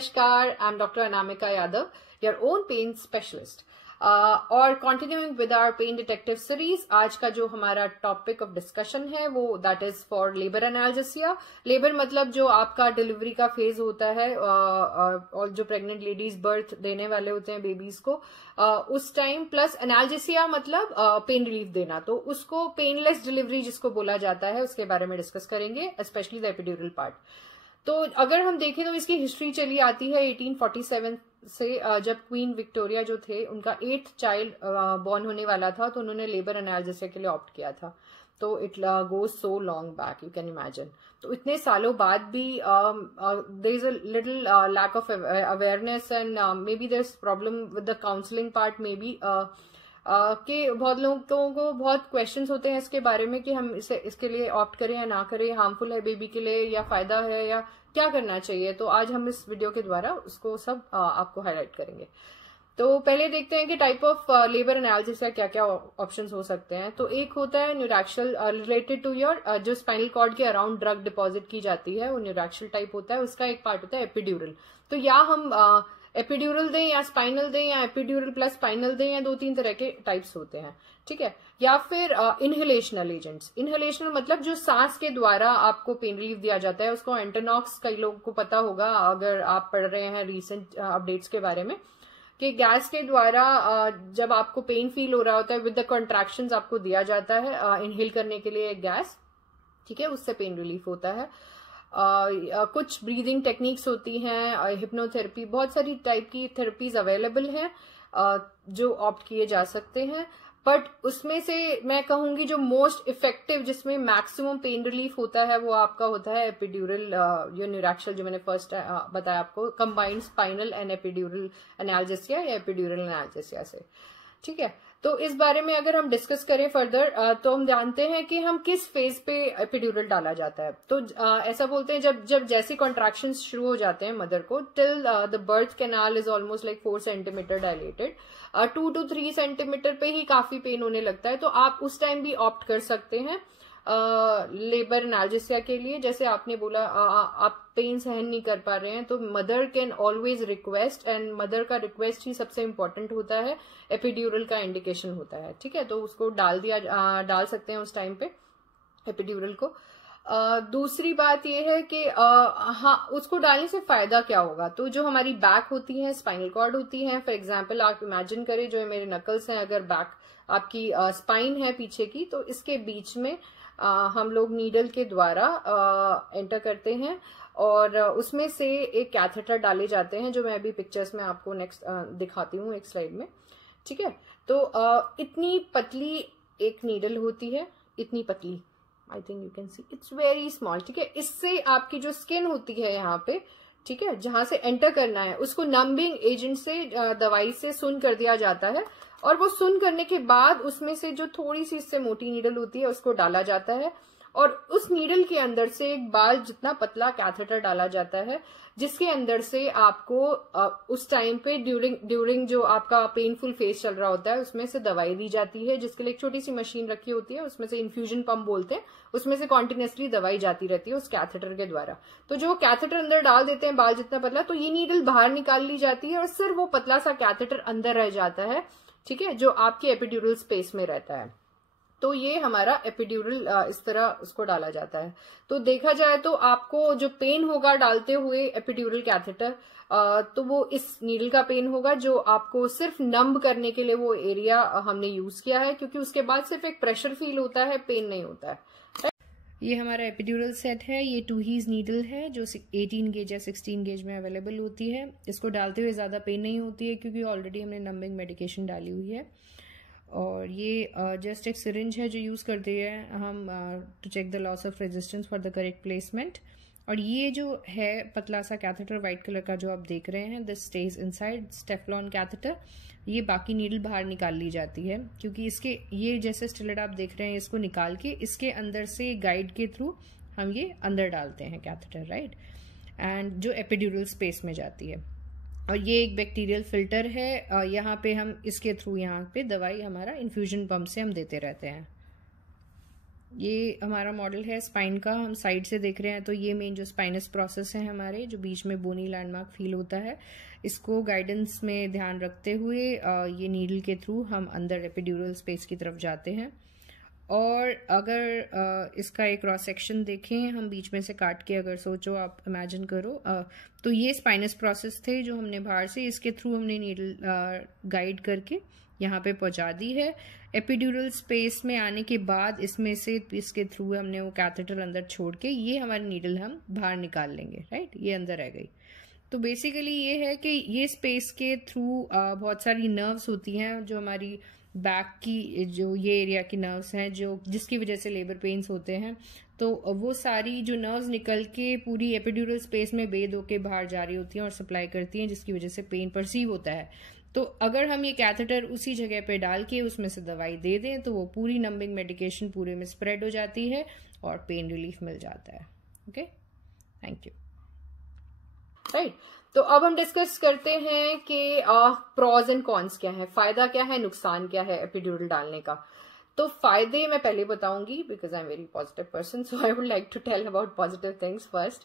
नमस्कार, I am doctor Anamika Yadav, your own pain specialist. और continuing with our pain detective series, आज का जो हमारा टॉपिक ऑफ डिस्कशन है वो that is for labour analgesia. Labour मतलब जो आपका डिलीवरी का फेज होता है और जो प्रेग्नेंट लेडीज बर्थ देने वाले होते हैं बेबीज को, उस टाइम, प्लस एनाल्जेसिया मतलब पेन रिलीफ देना, तो उसको पेनलेस डिलीवरी जिसको बोला जाता है उसके बारे में डिस्कस करेंगे, स्पेशली द एपिड्यूरल पार्ट। तो अगर हम देखें तो इसकी हिस्ट्री चली आती है 1847 से, जब क्वीन विक्टोरिया जो थे उनका 8th चाइल्ड बॉर्न होने वाला था, तो उन्होंने लेबर एनाल्जेसिया के लिए ऑप्ट किया था। तो it goes so long back, you can imagine. तो इतने सालों बाद भी there is a little lack of awareness and maybe there is problem with the counselling part, maybe कि बहुत लोगों को बहुत क्वेश्चंस होते हैं इसके बारे में कि हम इसके लिए ऑप्ट करें या ना करें, हार्मफुल है बेबी के लिए या फायदा है या क्या करना चाहिए। तो आज हम इस वीडियो के द्वारा उसको सब आपको हाईलाइट करेंगे। तो पहले देखते हैं कि टाइप ऑफ लेबर एनाल्जेसिया क्या क्या ऑप्शंस हो सकते हैं। तो एक होता है न्यूरैक्शियल, रिलेटेड टू योर जो स्पाइनल कॉर्ड के अराउंड ड्रग डिपॉजिट की जाती है, वो न्यूरैक्शियल टाइप होता है। उसका एक पार्ट होता है एपिड्यूरल। तो या हम एपिड्यूरल दें या स्पाइनल दें या एपिड्यूरल प्लस स्पाइनल दें, या 2-3 तरह के टाइप्स होते हैं, ठीक है। या फिर इनहेलेशनल एजेंट्स। इनहेलेशनल मतलब जो सांस के द्वारा आपको पेन रिलीफ दिया जाता है, उसको एंटोनॉक्स, कई लोगों को पता होगा अगर आप पढ़ रहे हैं रीसेंट अपडेट्स के बारे में, कि गैस के द्वारा जब आपको पेन फील हो रहा होता है, विद द कॉन्ट्रैक्शंस आपको दिया जाता है इनहेल करने के लिए एक गैस, ठीक है, उससे पेन रिलीफ होता है। कुछ ब्रीदिंग टेक्निक्स होती हैं, हिप्नोथेरेपी, बहुत सारी टाइप की थेरेपीज अवेलेबल हैं जो ऑप्ट किए जा सकते हैं। बट उसमें से मैं कहूंगी जो मोस्ट इफेक्टिव, जिसमें मैक्सिमम पेन रिलीफ होता है, वो आपका होता है एपिड्यूरल, जो न्यूरैक्शियल, जो मैंने फर्स्ट बताया आपको, combined spinal and epidural analgesia या एपिड्यूरल एनाल्जेसिया से, ठीक है। तो इस बारे में अगर हम डिस्कस करें फर्दर, तो हम जानते हैं कि हम किस फेज पे एपिड्यूरल डाला जाता है। तो ऐसा बोलते हैं जब जैसे कॉन्ट्रैक्शंस शुरू हो जाते हैं मदर को, till the birth canal is almost like 4 centimetre dilated, 2 to 3 centimetre पे ही काफी पेन होने लगता है। तो आप उस टाइम भी ऑप्ट कर सकते हैं लेबर एनाल्जेसिया के लिए। जैसे आपने बोला आप पेन सहन नहीं कर पा रहे हैं, तो mother can always request, and mother का रिक्वेस्ट ही सबसे इंपॉर्टेंट होता है, एपिड्यूरल का इंडिकेशन होता है, ठीक है। तो उसको डाल सकते हैं उस टाइम पे एपिड्यूरल को। दूसरी बात यह है कि हाँ, उसको डालने से फायदा क्या होगा। तो जो हमारी बैक होती है, स्पाइनल कॉर्ड होती है, फॉर एग्जांपल आप इमेजिन करें जो मेरे नकल्स हैं, अगर बैक आपकी स्पाइन है पीछे की, तो इसके बीच में हम लोग नीडल के द्वारा एंटर करते हैं और उसमें से एक कैथेटर डाले जाते हैं, जो मैं अभी पिक्चर्स में आपको नेक्स्ट दिखाती हूँ एक स्लाइड में, ठीक है। तो इतनी पतली एक नीडल होती है, इतनी पतली, I think you can see, it's very small, ठीक है। इससे आपकी जो स्किन होती है यहाँ पे, ठीक है, जहां से एंटर करना है, उसको नंबिंग एजेंट से, दवाई से सुन कर दिया जाता है, और वो सुन करने के बाद उसमें से जो थोड़ी सी इससे मोटी नीडल होती है उसको डाला जाता है, और उस नीडल के अंदर से एक बाल जितना पतला कैथेटर डाला जाता है, जिसके अंदर से आपको उस टाइम पे ड्यूरिंग जो आपका पेनफुल फेज चल रहा होता है, उसमें से दवाई दी जाती है, जिसके लिए एक छोटी सी मशीन रखी होती है, उसमें से इन्फ्यूजन पंप बोलते हैं, उसमें से कॉन्टिन्यूसली दवाई जाती रहती है उस कैथेटर के द्वारा। तो जो कैथेटर अंदर डाल देते हैं बाल जितना पतला, तो ये नीडल बाहर निकाल ली जाती है और सिर्फ वो पतला सा कैथेटर अंदर रह जाता है, ठीक है, जो आपकी एपिड्यूरल स्पेस में रहता है। तो ये हमारा एपिड्यूरल इस तरह उसको डाला जाता है। तो देखा जाए तो आपको जो पेन होगा डालते हुए एपिड्यूरल कैथेटर, तो वो इस नीडल का पेन होगा, जो आपको सिर्फ नंब करने के लिए वो एरिया हमने यूज किया है, क्योंकि उसके बाद सिर्फ एक प्रेशर फील होता है, पेन नहीं होता है। ये हमारा एपिड्यूरल सेट है, ये 2 हीज नीडल है जो 18 गेज या 16 गेज में अवेलेबल होती है। इसको डालते हुए ज़्यादा पेन नहीं होती है, क्योंकि ऑलरेडी हमने नंबिंग मेडिकेशन डाली हुई है। और ये जस्ट एक सिरिंज है जो यूज़ करते हैं हम to check the loss of resistance for the correct placement. और ये जो है पतला सा कैथेटर व्हाइट कलर का जो आप देख रहे हैं, दिस स्टेज इनसाइड, स्टेफ्लॉन कैथेटर। ये बाकी नीडल बाहर निकाल ली जाती है, क्योंकि इसके ये जैसे स्टिलेट आप देख रहे हैं, इसको निकाल के इसके अंदर से गाइड के थ्रू हम ये अंदर डालते हैं कैथेटर, राइट, एंड जो एपिड्यूरल स्पेस में जाती है। और ये एक बैक्टीरियल फिल्टर है, यहाँ पे हम इसके थ्रू यहाँ पे दवाई हमारा इन्फ्यूजन पंप से हम देते रहते हैं। ये हमारा मॉडल है स्पाइन का, हम साइड से देख रहे हैं तो ये मेन जो स्पाइनस प्रोसेस है हमारे, जो बीच में बोनी लैंडमार्क फील होता है, इसको गाइडेंस में ध्यान रखते हुए ये नीडल के थ्रू हम अंदर एपिड्यूरल स्पेस की तरफ जाते हैं। और अगर इसका एक क्रॉस सेक्शन देखें हम बीच में से काट के, अगर सोचो आप इमेजिन करो, तो ये स्पाइनस प्रोसेस थे जो हमने बाहर से इसके थ्रू हमने नीडल गाइड करके यहाँ पे पहुंचा दी है। एपिड्यूरल स्पेस में आने के बाद इसमें से इसके थ्रू हमने वो कैथेटर अंदर छोड़ के ये हमारी नीडल हम बाहर निकाल लेंगे, राइट, ये अंदर रह गई। तो बेसिकली ये है कि ये स्पेस के थ्रू बहुत सारी नर्व्स होती हैं जो हमारी बैक की, जो ये एरिया की नर्व्स हैं जो जिसकी वजह से लेबर पेन्स होते हैं, तो वो सारी जो नर्व्स निकल के पूरी एपिड्यूरल स्पेस में बेद होके बाहर जा रही होती हैं और सप्लाई करती हैं, जिसकी वजह से पेन परसीव होता है। तो अगर हम ये कैथेटर उसी जगह पे डाल के उसमें से दवाई दे दें तो वो पूरी नंबिंग मेडिकेशन पूरे में स्प्रेड हो जाती है और पेन रिलीफ मिल जाता है। Okay, thank you. राइट, तो अब हम डिस्कस करते हैं कि प्रॉज एंड कॉन्स क्या है, फायदा क्या है, नुकसान क्या है एपिड्यूरल डालने का। तो फायदे मैं पहले बताऊंगी because I am very positive person, so I would like to tell about positive things first.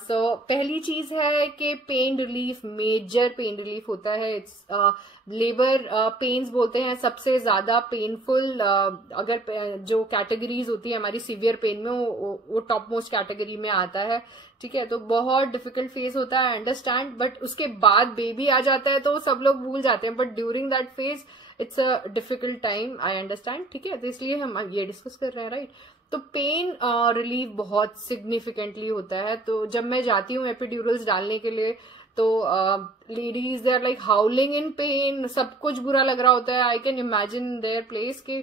So पहली चीज है कि pain relief, major pain relief होता है। इट्स लेबर पेन्स बोलते हैं सबसे ज्यादा पेनफुल, अगर जो कैटेगरीज होती है हमारी सीवियर पेन में वो टॉप मोस्ट कैटेगरी में आता है, ठीक है। तो बहुत डिफिकल्ट फेज होता है, आई अंडरस्टैंड, बट उसके बाद बेबी आ जाता है तो सब लोग भूल जाते हैं, but during that phase it's a difficult time, I understand, ठीक है। तो इसलिए हम ये डिस्कस कर रहे हैं, राइट। तो पेन रिलीफ बहुत सिग्निफिकेंटली होता है। तो जब मैं जाती हूँ एपिड्यूरल्स डालने के लिए तो ladies they are like howling in pain, सब कुछ बुरा लग रहा होता है। I can imagine their place कि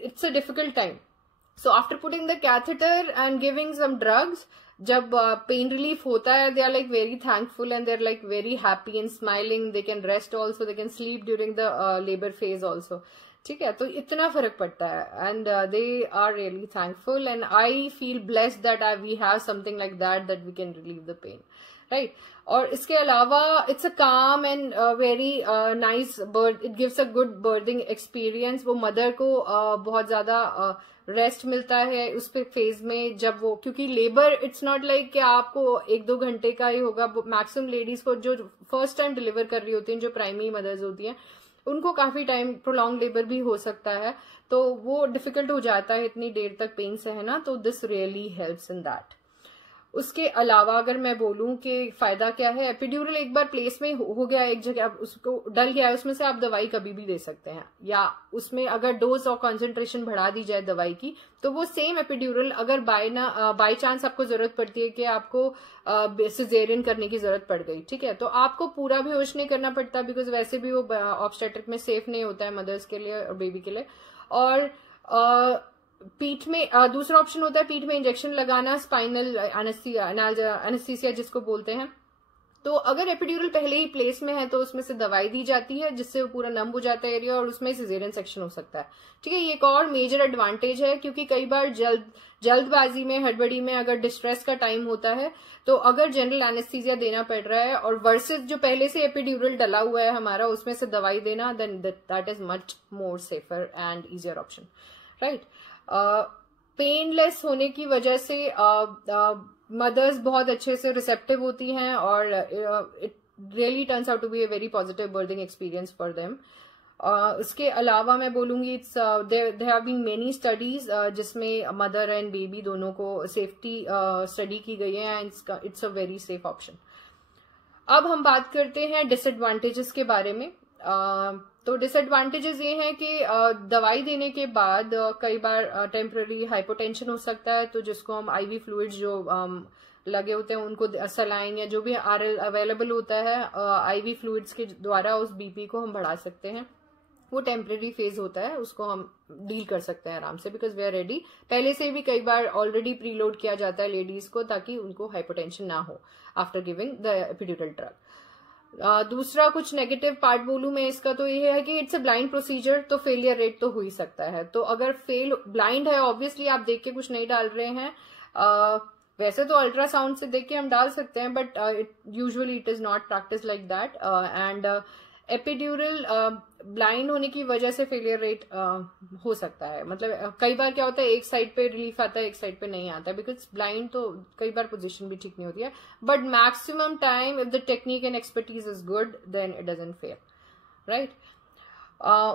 it's a difficult time. So after putting the catheter and giving some drugs, जब पेन रिलीफ होता है, they are like very thankful and they are like very happy and smiling, they can rest also, they can sleep during the labour phase also, ठीक है। तो इतना फर्क पड़ता है and they are really thankful and I feel blessed that we have something like that we can relieve the pain, right. और इसके अलावा it's a calm and very nice birth, it gives a good birthing experience. वो mother को बहुत ज्यादा rest मिलता है उस पे फेज में, जब वो, क्योंकि लेबर इट्स नॉट लाइक कि आपको 1-2 घंटे का ही होगा। मैक्सिमम लेडीज को जो फर्स्ट टाइम डिलीवर कर रही होती हैं, जो प्राइमरी मदर्स होती हैं, उनको काफी टाइम प्रोलॉन्ग लेबर भी हो सकता है, तो वो डिफिकल्ट हो जाता है इतनी देर तक पेन सहना। तो this really helps in that. उसके अलावा अगर मैं बोलूं कि फायदा क्या है, एपिड्यूरल एक बार प्लेस में हो गया एक जगह, आप उसको डल गया है, उसमें से आप दवाई कभी भी दे सकते हैं, या उसमें अगर डोज और कॉन्सेंट्रेशन बढ़ा दी जाए दवाई की, तो वो सेम एपिड्यूरल अगर बाय चांस आपको जरूरत पड़ती है कि आपको सिजेरियन करने की जरूरत पड़ गई, ठीक है, तो आपको पूरा बेहोश नहीं करना पड़ता, बिकॉज वैसे भी वो ऑब्स्टेट्रिक में सेफ नहीं होता है मदर्स के लिए और बेबी के लिए। और पीठ में दूसरा ऑप्शन होता है पीठ में इंजेक्शन लगाना, स्पाइनल एनेस्थीसिया जिसको बोलते हैं। तो अगर एपिड्यूरल पहले ही प्लेस में है तो उसमें से दवाई दी जाती है जिससे वो पूरा नम हो जाता है एरिया, और उसमें सिजेरियन सेक्शन हो सकता है, ठीक है। ये एक और मेजर एडवांटेज है, क्योंकि कई बार जल्दबाजी में, हड़बड़ी में, अगर डिस्ट्रेस का टाइम होता है, तो अगर जनरल एनेस्थीसिया देना पड़ रहा है और वर्सेस जो पहले से एपिड्यूरल डला हुआ है हमारा, उसमें से दवाई देना, then that is much more safer and easier option, right. Painless होने की वजह से मदर्स बहुत अच्छे से रिसेप्टिव होती हैं और it really turns out to be a very positive birthing experience for them. इसके अलावा मैं बोलूंगी it's there have been many studies जिसमें मदर एंड बेबी दोनों को सेफ्टी स्टडी की गई है and it's a very safe option. अब हम बात करते हैं डिसएडवांटेजेस के बारे में। तो डिसएडवांटेजेस ये हैं कि दवाई देने के बाद कई बार टेम्पररी हाइपोटेंशन हो सकता है, तो जिसको हम आईवी फ्लूइड्स जो लगे होते हैं उनको सलाइन या जो भी आरएल अवेलेबल होता है आईवी फ्लूइड्स के द्वारा उस बीपी को हम बढ़ा सकते हैं। वो टेम्पररी फेज होता है, उसको हम डील कर सकते हैं आराम से, बिकॉज वी आर रेडी। पहले से भी कई बार ऑलरेडी प्रीलोड किया जाता है लेडीज को ताकि उनको हाइपोटेंशन ना हो after giving the epidural drug. दूसरा कुछ नेगेटिव पार्ट बोलूं मैं इसका, तो ये है कि इट्स अ ब्लाइंड प्रोसीजर, तो फेलियर रेट तो हो ही सकता है। तो अगर ब्लाइंड है, ऑब्वियसली आप देख के कुछ नहीं डाल रहे हैं, वैसे तो अल्ट्रासाउंड से देख के हम डाल सकते हैं, but usually it is not practice like that. And epidural blind होने की वजह से फेलियर रेट हो सकता है। मतलब कई बार क्या होता है, एक साइड पे रिलीफ आता है, एक साइड पे नहीं आता है, बिकॉज ब्लाइंड तो कई बार पोजीशन भी ठीक नहीं होती है। But maximum time if the technique and expertise is good then it doesn't fail, right.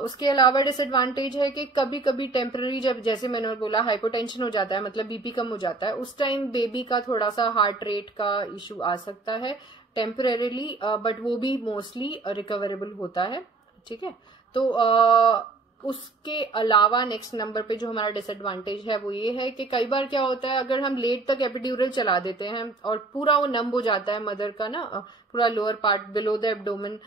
उसके अलावा डिसएडवांटेज है कि कभी कभी टेम्पररी, जब जैसे मैंने बोला हाइपोटेंशन हो जाता है, मतलब बीपी कम हो जाता है, उस टाइम बेबी का थोड़ा सा हार्ट रेट का इशू आ सकता है टेम्परेरीली, बट वो भी मोस्टली रिकवरेबल होता है, ठीक है। तो उसके अलावा नेक्स्ट नंबर पे जो हमारा डिसएडवांटेज है वो ये है कि कई बार क्या होता है, अगर हम लेट तक एपिड्यूरल चला देते हैं और पूरा वो नंब हो जाता है मदर का ना, पूरा lower part below the abdomen,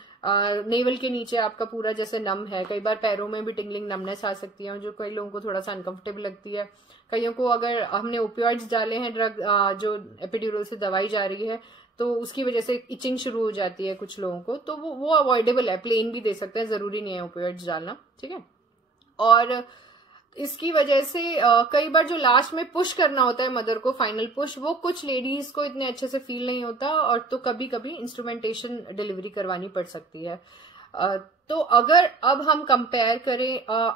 naval के नीचे आपका पूरा जैसे नम है। कई बार पैरों में भी टिंगलिंग नमनेस आ सकती है, जो कई लोगों को थोड़ा सा अनकंफर्टेबल लगती है। कईयों को अगर हमने ओपियोइड्स डाले हैं, ड्रग जो एपिड्यूरल से दवाई जा रही है, तो उसकी वजह से इचिंग शुरू हो जाती है कुछ लोगों को, तो वो अवॉइडेबल है, प्लेन भी दे सकते हैं, जरूरी नहीं है ओपियोइड्स डालना, ठीक है। और इसकी वजह से कई बार जो लास्ट में पुश करना होता है मदर को, फाइनल पुश, वो कुछ लेडीज को इतने अच्छे से फील नहीं होता, और तो कभी कभी इंस्ट्रूमेंटेशन डिलीवरी करवानी पड़ सकती है। तो अगर अब हम कंपेयर करें,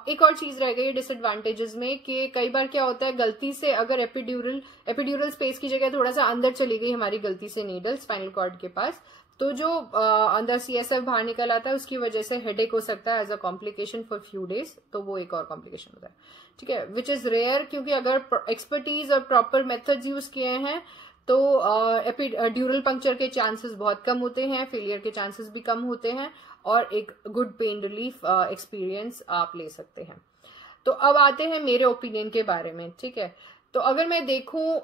एक और चीज रह गई डिसएडवांटेजेस में कि कई बार क्या होता है, गलती से अगर एपिड्यूरल स्पेस की जगह थोड़ा सा अंदर चली गई हमारी गलती से नीडल स्पाइनल कॉर्ड के पास, तो जो अंदर CSF बाहर निकल आता है, उसकी वजह से हेडेक हो सकता है as a complication for few days, तो वो एक और कॉम्प्लिकेशन होता है, ठीक है, विच इज रेयर, क्योंकि अगर एक्सपर्टीज और प्रॉपर मेथड्स यूज किए हैं तो ड्यूरल पंक्चर के चांसेस बहुत कम होते हैं, फेलियर के चांसेस भी कम होते हैं, और एक गुड पेन रिलीफ एक्सपीरियंस आप ले सकते हैं। तो अब आते हैं मेरे ओपिनियन के बारे में, ठीक है। तो अगर मैं देखूं,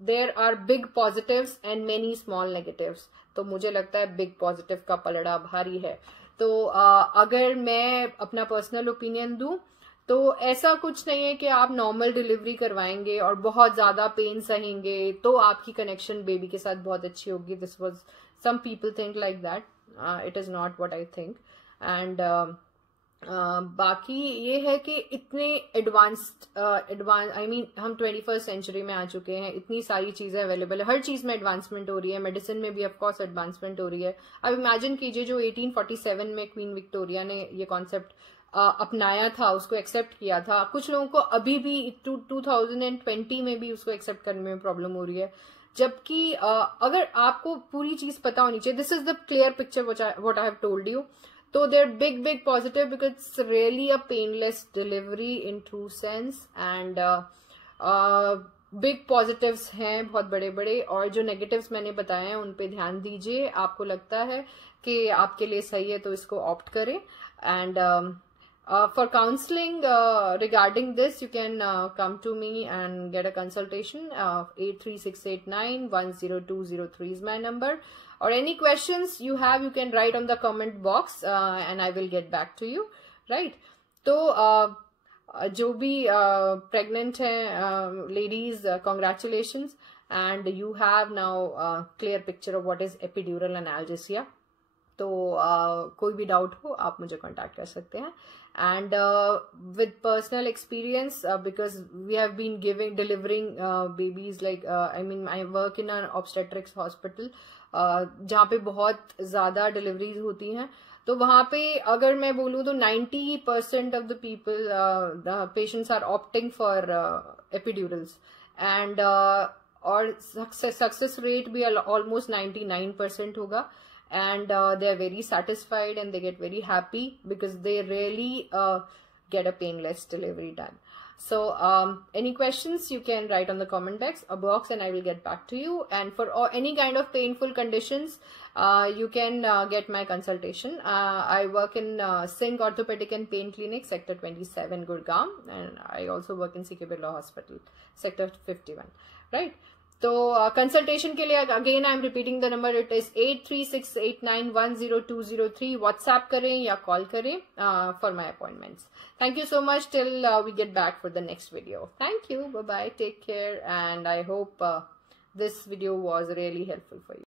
there are big positives and many small negatives, तो मुझे लगता है बिग पॉजिटिव का पलड़ा भारी है। तो अगर मैं अपना पर्सनल ओपिनियन दूं, तो ऐसा कुछ नहीं है कि आप नॉर्मल डिलीवरी करवाएंगे और बहुत ज्यादा पेन सहेंगे तो आपकी कनेक्शन बेबी के साथ बहुत अच्छी होगी। This was some people think like that, it is not what I think. And बाकी ये है कि इतने एडवांस्ड आई मीन हम 21st सेंचुरी में आ चुके हैं, इतनी सारी चीजें अवेलेबल है, हर चीज में एडवांसमेंट हो रही है, मेडिसिन में भी ऑफ कोर्स एडवांसमेंट हो रही है। अब इमेजिन कीजिए जो 1847 में क्वीन विक्टोरिया ने ये कॉन्सेप्ट अपनाया था, उसको एक्सेप्ट किया था, कुछ लोगों को अभी भी 2020 में भी उसको एक्सेप्ट करने में प्रॉब्लम हो रही है। जबकि अगर आपको पूरी चीज पता होनी चाहिए, this is the clear picture what I have told you. तो they're big positive because it's really a painless delivery in true sense, and big positives हैं बहुत बड़े बड़े, और जो negatives मैंने बताए हैं उन पे ध्यान दीजिए। आपको लगता है कि आपके लिए सही है तो इसको opt करें। and for counseling regarding this you can come to me and get a consultation. 83689-10203 is my number. Or any questions you have, you can write on the comment box and I will get back to you, right? तो जो भी pregnant हैं ladies, congratulations, and you have now a clear picture of what is epidural analgesia. तो कोई भी doubt हो आप मुझे कांटेक्ट कर सकते हैं। And with personal experience, because we have been delivering babies, like I mean I work in an obstetrics hospital जहाँ पे बहुत ज्यादा डिलीवरीज होती हैं, तो वहां पे अगर मैं बोलूँ तो 90% of the people patients are opting for epidurals, and और सक्सेस रेट भी ऑलमोस्ट 99% होगा, and they are very satisfied and they get very happy because they really get a painless delivery done. So any questions you can write on the comment box and I will get back to you. And for any kind of painful conditions you can get my consultation. I work in Singh Orthopedic and Pain Clinic, Sector 27, Gurgaon, and I also work in CK Birla Hospital, Sector 51, right? तो consultation के लिए again I am repeating the number, it is 83689-10203। WhatsApp करें या call करें for my appointments. Thank you so much, till we get back for the next video. Thank you, bye bye, take care, and I hope this video was really helpful for you.